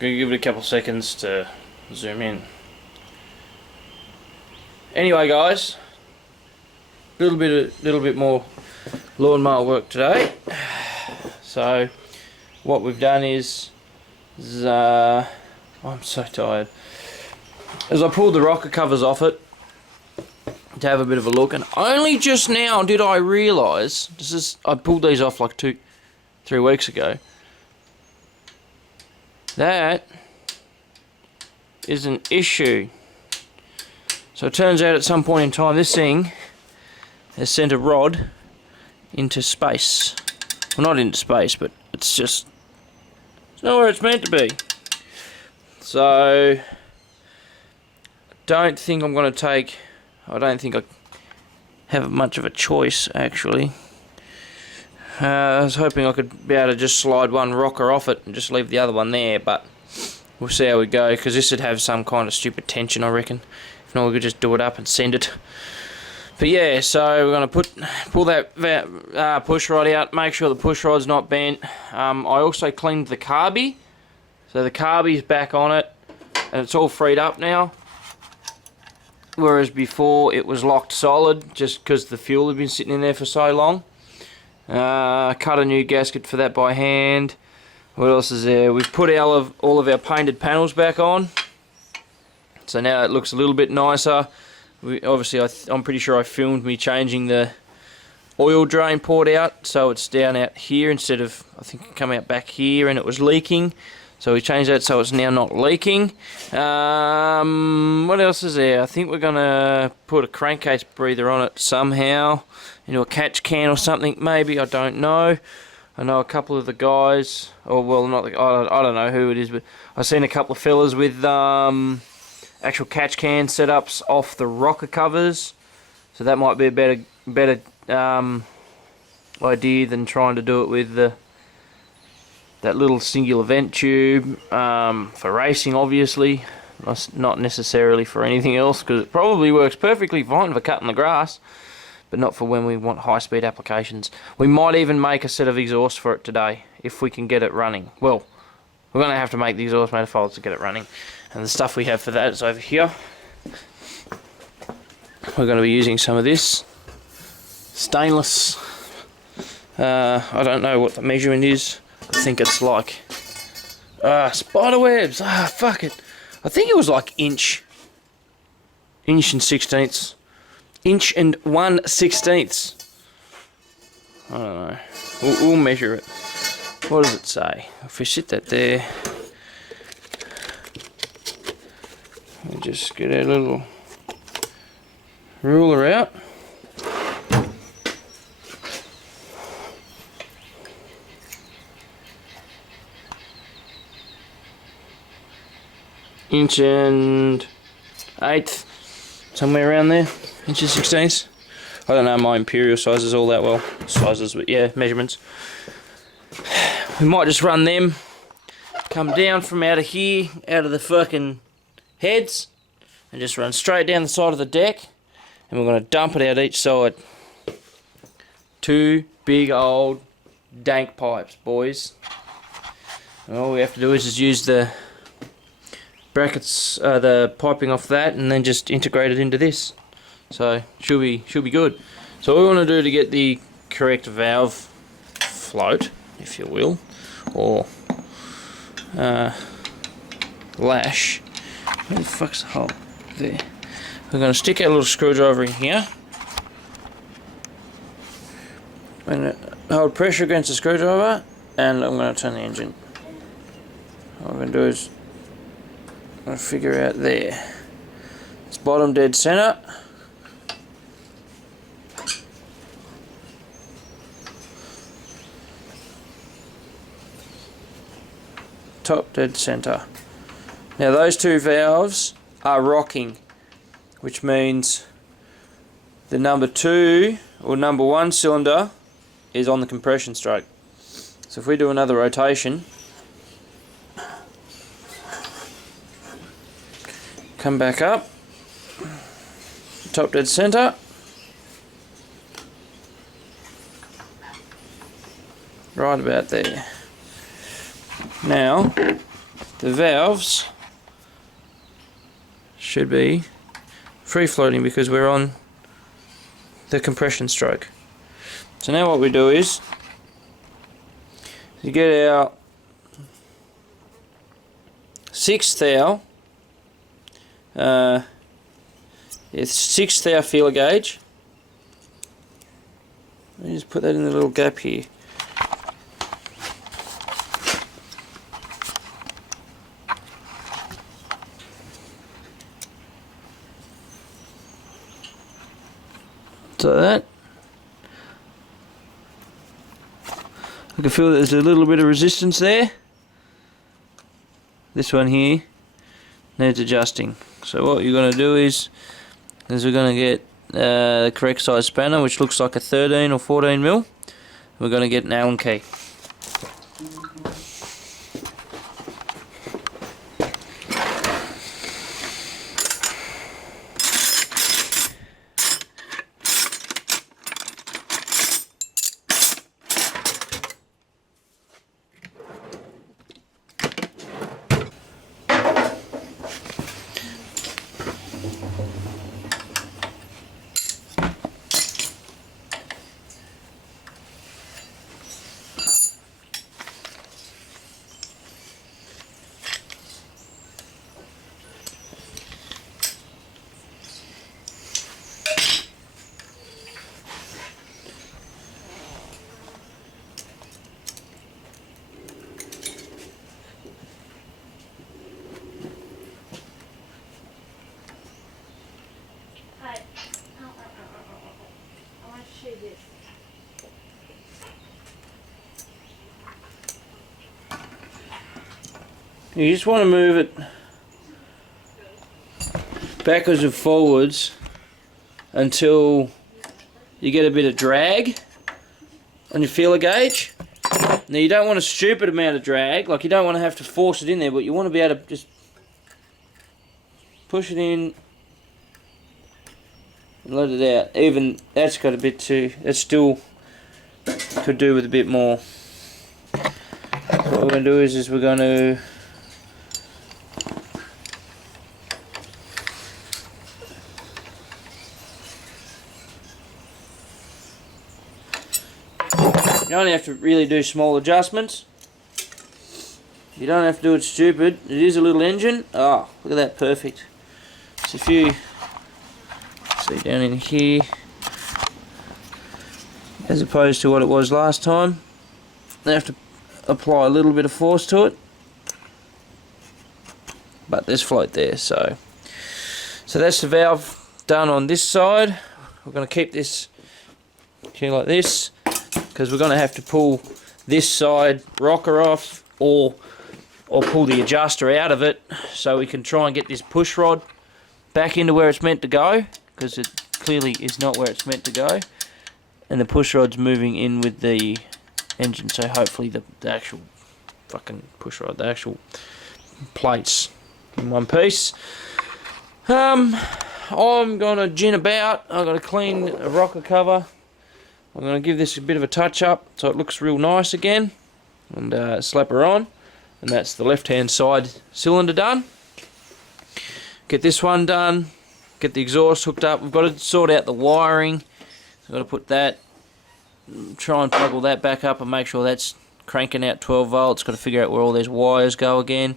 Gonna give it a couple seconds to zoom in. Anyway, guys, little bit more lawnmower work today. So what we've done is I'm so tired. As I pulled the rocker covers off it to have a bit of a look, and only just now did I realise, I pulled these off like 2-3 weeks ago, that is an issue. So it turns out at some point in time this thing has sent a rod into space. Well, not into space, but it's not where it's meant to be. So I don't think I have much of a choice, actually. I was hoping I could be able to just slide one rocker off it and just leave the other one there, but we'll see how we go, because this would have some kind of stupid tension, I reckon. If not, we could just do it up and send it. But yeah, so we're going to pull that push rod out, make sure the push rod's not bent. I also cleaned the carby, so the carby's back on it, and it's all freed up now. Whereas before it was locked solid, just because the fuel had been sitting in there for so long. Cut a new gasket for that by hand. What else is there? We've put all of our painted panels back on, so now it looks a little bit nicer. I'm pretty sure I filmed me changing the oil drain port out, so it's down out here instead of, I think it come out back here and it was leaking. So we changed that so it's now not leaking. What else is there? I think we're going to put a crankcase breather on it somehow, into a catch can or something maybe, I don't know. I know a couple of the guys, or well, I don't know who it is, but I've seen a couple of fellas with actual catch can setups off the rocker covers, so that might be a better idea than trying to do it with that little singular vent tube for racing, obviously, not necessarily for anything else, because it probably works perfectly fine for cutting the grass, but not for when we want high-speed applications. We might even make a set of exhaust for it today, if we can get it running. Well, we're going to have to make the exhaust manifolds to get it running, and the stuff we have for that is over here. We're going to be using some of this stainless. I don't know what the measurement is. I think it's like spider webs. Fuck it. I think it was like inch and 1/16. Inch and 1/16. I don't know. We'll measure it. What does it say? If we sit that there, we'll just get our little ruler out. Inch and 1/8, somewhere around there. Inch and 1/16. I don't know my imperial sizes all that well. But yeah, measurements. We might just run them, come down from out of here, out of the fucking heads, and just run straight down the side of the deck, and we're going to dump it out each side. 2 big old dank pipes, boys. And all we have to do is just use the brackets, the piping off that, and then just integrate it into this. So should be good. So what we want to do to get the correct valve float, if you will, or lash. Where the fuck's the hole? There. We're going to stick our little screwdriver in here, and hold pressure against the screwdriver, and I'm going to turn the engine. What I'm going to do is I'm going to figure out there. It's bottom dead center. Top dead center. Now those 2 valves are rocking, which means the number 2 or number 1 cylinder is on the compression stroke. So if we do another rotation, come back up, top dead center, right about there. Now the valves should be free floating because we're on the compression stroke. So now what we do is you get our 6th thou, it's 6th thou feeler gauge. Let me just put that in the little gap here. So that I can feel that there's a little bit of resistance there. This one here needs adjusting. So what you're going to do is we're going to get the correct size spanner, which looks like a 13 or 14 mil. We're going to get an Allen key. You just want to move it backwards and forwards until you get a bit of drag on your feeler gauge. Now you don't want a stupid amount of drag, like you don't want to have to force it in there, but you want to be able to just push it in and let it out. Even that's got a bit too, that still could do with a bit more. What we're going to do is we're going to you only have to really do small adjustments. You don't have to do it stupid. It is a little engine. Oh, look at that, perfect. So if you see down in here, as opposed to what it was last time, they have to apply a little bit of force to it. But there's float there, so that's the valve done on this side. We're going to keep this here like this, because we're going to have to pull this side rocker off or pull the adjuster out of it so we can try and get this push rod back into where it's meant to go, because it clearly is not where it's meant to go, and the push rod's moving in with the engine, so hopefully the actual fucking push rod, the actual plates in one piece. I'm gonna gin about. I'm gonna clean a rocker cover. I'm going to give this a bit of a touch up so it looks real nice again, and slap her on, and that's the left hand side cylinder done. Get this one done, get the exhaust hooked up. We've got to sort out the wiring. I've got to put that, try and plug all that back up and make sure that's cranking out 12 volts. Got to figure out where all these wires go again.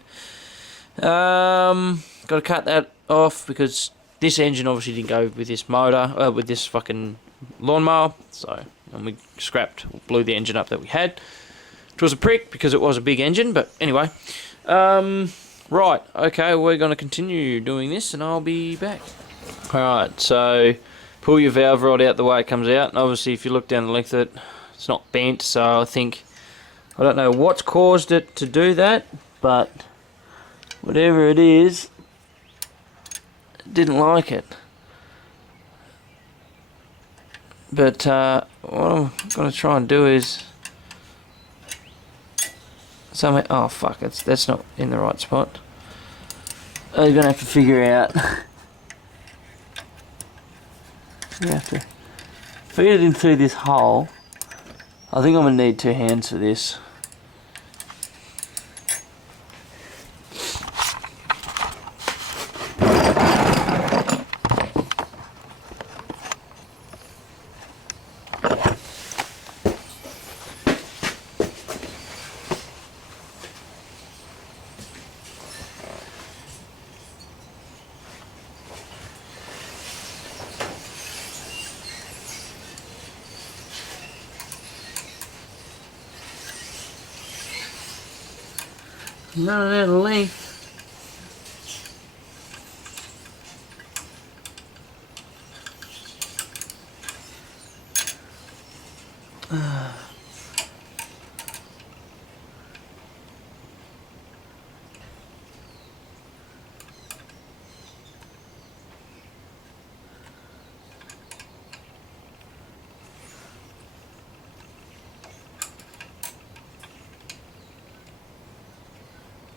Got to cut that off because this engine obviously didn't go with this motor, with this fucking lawnmower, and we blew the engine up that we had. It was a prick because it was a big engine, but anyway. Right, okay, we're going to continue doing this and I'll be back. Alright, so pull your valve rod out the way it comes out, and obviously if you look down the length of it, it's not bent, so I don't know what's caused it to do that, but whatever it is, it didn't like it. But what I'm going to try and do is somehow, oh fuck, that's not in the right spot. I'm going to have to figure out. You have to feed it in through this hole. I think I'm going to need 2 hands for this. running out of length.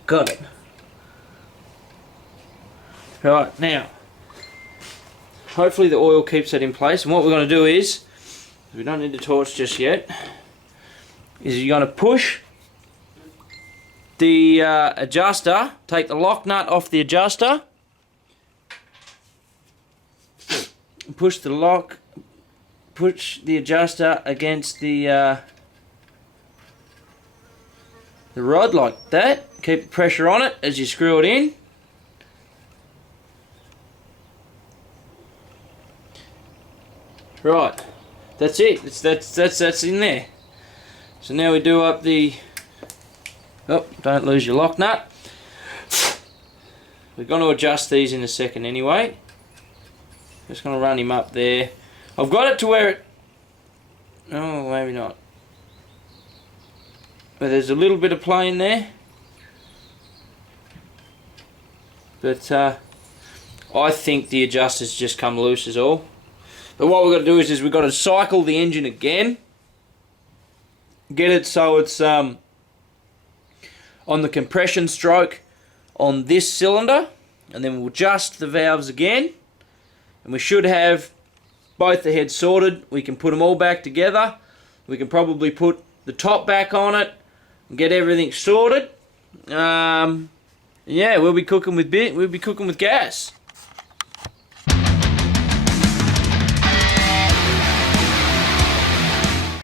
Got it. Right, now, hopefully the oil keeps that in place, and what we're going to do is, we don't need the torch just yet, is you're going to push the adjuster, take the lock nut off the adjuster, push the adjuster against the rod like that. Keep the pressure on it as you screw it in. Right, that's it. That's in there. So now we do up the. Oh, don't lose your lock nut. We're going to adjust these in a second anyway. Just going to run him up there. I've got it to where it. Oh, maybe not. But there's a little bit of play in there. But I think the adjuster's just come loose is all. But what we've got to do is we've got to cycle the engine again. Get it so it's on the compression stroke on this cylinder. And then we'll adjust the valves again. And we should have both the heads sorted. We can put them all back together. We can probably put the top back on it and get everything sorted. Yeah, we'll be cooking with gas.